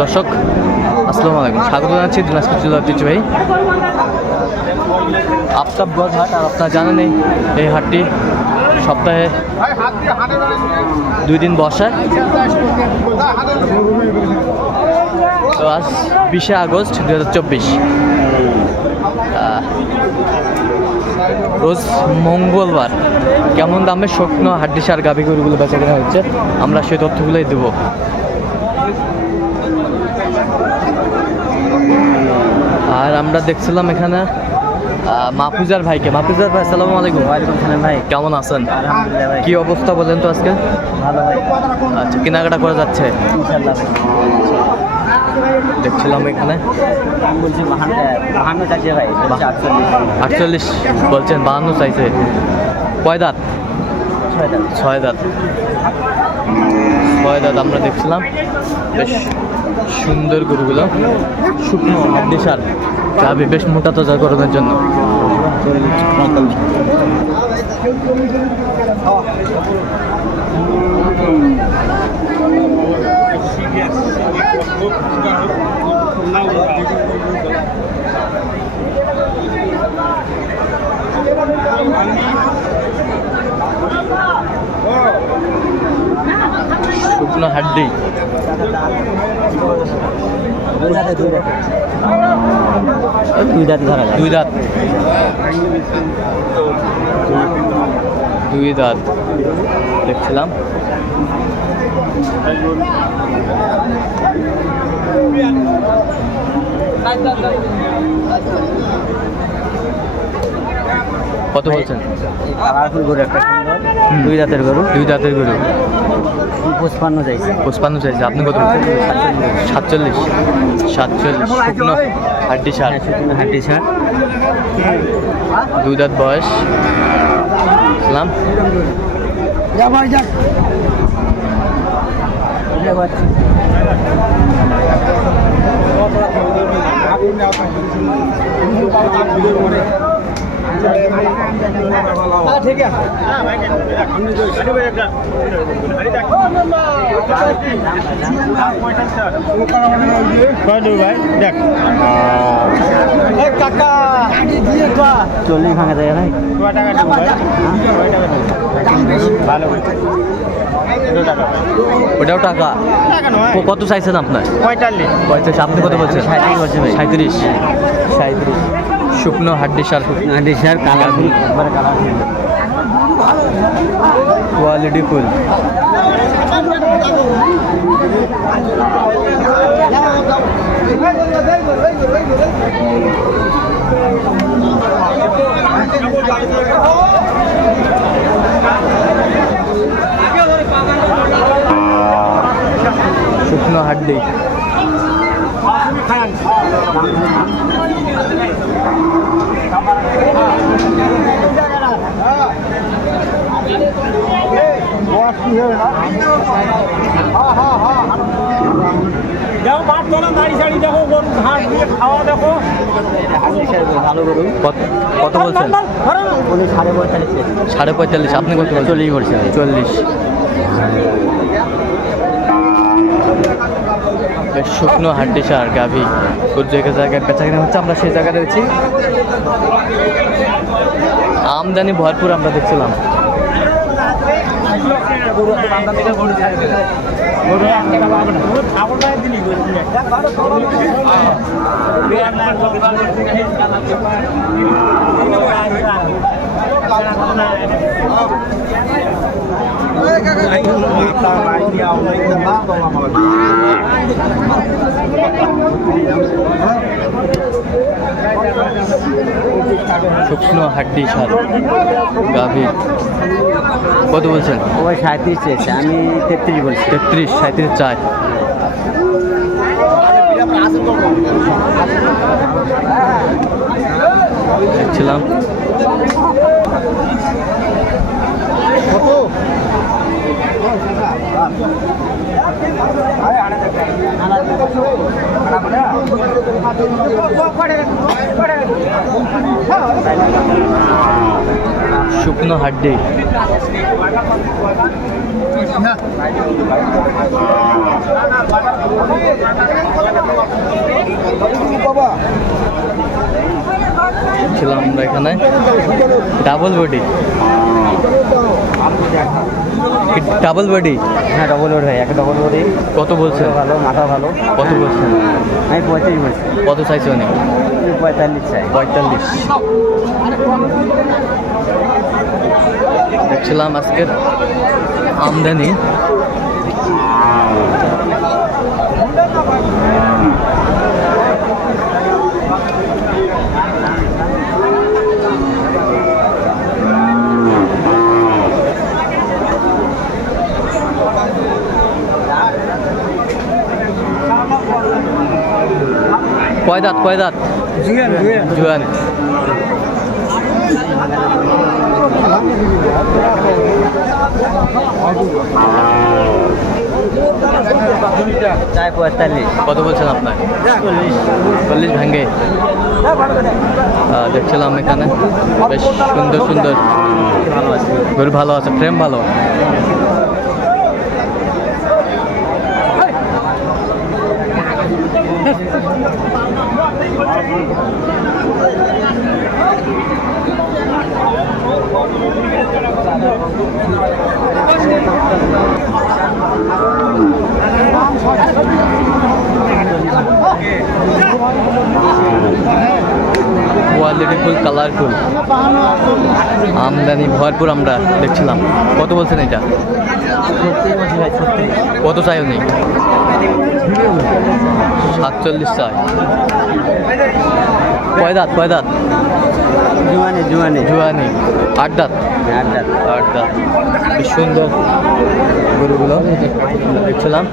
দর্শক আসসালামু আলাইকুম, স্বাগত জানাচ্ছি দিনাজপুর জেলার ঐতিহ্যবাহী আফতাবগঞ্জ হাট। আর আপনারা জানেন এই হাটটি সপ্তাহে 2 দিন বসে। তো আজ 20শে আগস্ট 2024, রোজ মঙ্গলবার। কেমন দামে শুকনো হাড্ডিসার গাভী গরুগুলো বেচা কেনা হচ্ছে, আমরা সেই তথ্যগুলোই দেব। আর আমরা দেখছিলাম এখানে মাহফুজার ভাইকে। মাহফুজার ভাই আসসালামু আলাইকুম। ওয়ালাইকুম সালাম ভাই, কেমন আছেন? আলহামদুলিল্লাহ ভাই। কি অবস্থা বলেন তো আজকে? ভালো ভাই, আচ্ছা, কেনাকাটা করা যাচ্ছে ইনশাআল্লাহ ভাই। দেখছিলাম এখানে আমি বলছি 52 চাইছে ভাই, 48 বলছেন, 52 চাইছে। কয় দাঁত? 6 দাঁত। 6 দাঁত আমরা দেখছিলাম, বেশ সুন্দর গরুগুলো, শুকনো হাড্ডিসার গাভী, বেশ মোটা তাজা গরমের জন্য। শুকনো হাড্ডি, দুই দাঁত ধরা যায়। 2 দাঁত। 2 দাঁত দেখছিলাম। কত বলছেন? কালারফুল গরু একটা সুন্দর, 2 দাঁতের গরু। 2 দাঁতের গরু 55 চাইছে। 55 চাইছে। আপনি কত বলছেন? 47। শুকনো হাড্ডিসার, শুকনো হাড্ডিসার, 2 দাঁত বয়স। ইসলাম ঠিক আছে। চল্লিশ ভাঙা যায় ভাই। ওটাও টাকা। কত চাইছেন আপনার? 45। আপনি কত বলছেন? 37। শুকনো হাড্ডিসার, কালারফুল, কোয়ালিটি ফুল। শুকনো হাড্ডি, ভালো গরু। কত বলছেন? 45। আপনি কত? 40 বলছে। 40। বেশ শুকনো হাড্ডিসার গাভী জায়গায় বেচা কেনা হচ্ছে, আমরা সেই জায়গায় রয়েছি। আমদানি ভরপুর আমরা দেখছিলাম। শুকনো হাড্ডিসার গাভী কত বলছেন? ওই 37 চেয়েছে, আমি 33 বলছি। 33। 37 চাই। দেখছিলাম শুকনো হাড্ডি। ছিলাম আমরা এখানে ডাবল বডি, ডাবল বডি। হ্যাঁ ডবল বডি ভাই, একটা ডবল বডি। কত বলছেন? ভালো, মাথা ভালো। কত বলছেন? আমি 35 বলছি। কত চাইছো অনেক? 45 চাই। 45। দেখছিলাম আজকের আমদানি কয় দাঁত? কয় দাঁত? জুয়ান। চাই 45। কত বলছেন আপনার? 40 ভাঙ্গে। দেখছিলাম এখানে বেশ সুন্দর সুন্দর ভালো আছে, গরু ভালো আছে, ফ্রেম ভালো। কোয়ালিটি ফুল, কালারফুল, আমদানি ভরপুর আমরা দেখছিলাম। কত বলছেন এটা? কত চাই উনি? 47 চাই। কয় দাঁত? কয় দাঁত? জুয়ানি জুয়ানি জুয়ানি। 8 দাঁত। 8 দাঁত। 8 দাঁত। বেশ সুন্দর গরুগুলো দেখছিলাম।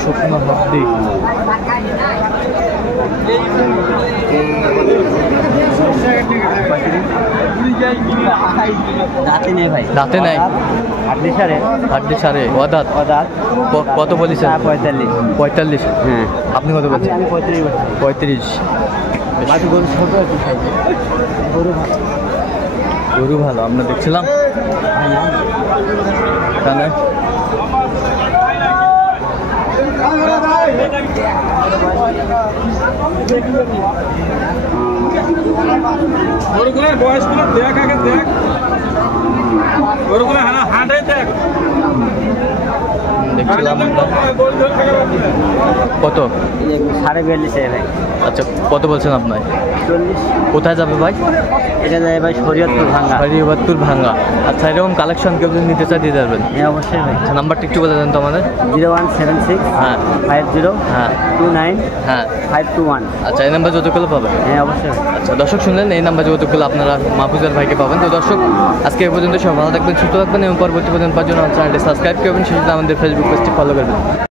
শুকনো হাড্ডি। দাঁতে নেই ভাই, দাঁতে নাই। হাড্ডি সারে। হাড্ডি সারে। অদাঁত। দাঁত। কত বলেছেন? 45। 45। হ্যাঁ। আপনি কত বলছেন? আমি 35 বলছি। 35। বাকি গরু ছোট আছে সাইজে। গরু ভালো। গরু ভালো আমরা দেখছিলাম এখানে। গরুগুলোর বয়সগুলো দেখ, আগে দেখ গরুগুলো হাঁটাই দেখ। দেখছিলাম আমরা। কত? 42.5 চাই ভাই। আচ্ছা, কত বলছেন আপনার? 40। কোথায় যাবে ভাই? এটা যায় ভাই শরীয়তপুর ভাঙ্গা। হরিবাদপুর ভাঙ্গা। আচ্ছা, এরকম কালেকশন কেউ যদি নিতে চাই দিয়ে যাবেন? হ্যাঁ অবশ্যই ভাই। আচ্ছা, নাম্বারটা একটু বলে দেন তো আমাদের। 0176 হ্যাঁ 50 হ্যাঁ 29 হ্যাঁ। 521। আচ্ছা, এই নাম্বার যত করলে পাবেন? হ্যাঁ অবশ্যই ভাই। আচ্ছা, দর্শক শুনলেন, এই নাম্বার যোগাযোগ করলে আপনারা মাহফুজার ভাইকে পাবেন। তো দর্শক, আজকে এ পর্যন্ত সব ভালো থাকবেন, সুস্থ থাকবেন এবং পরবর্তী পর্যন্ত পাওয়ার জন্য চ্যানেলটি সাবস্ক্রাইব করবেন, সেই সাথে আমাদের ফেসবুক পেজটি ফলো করবেন।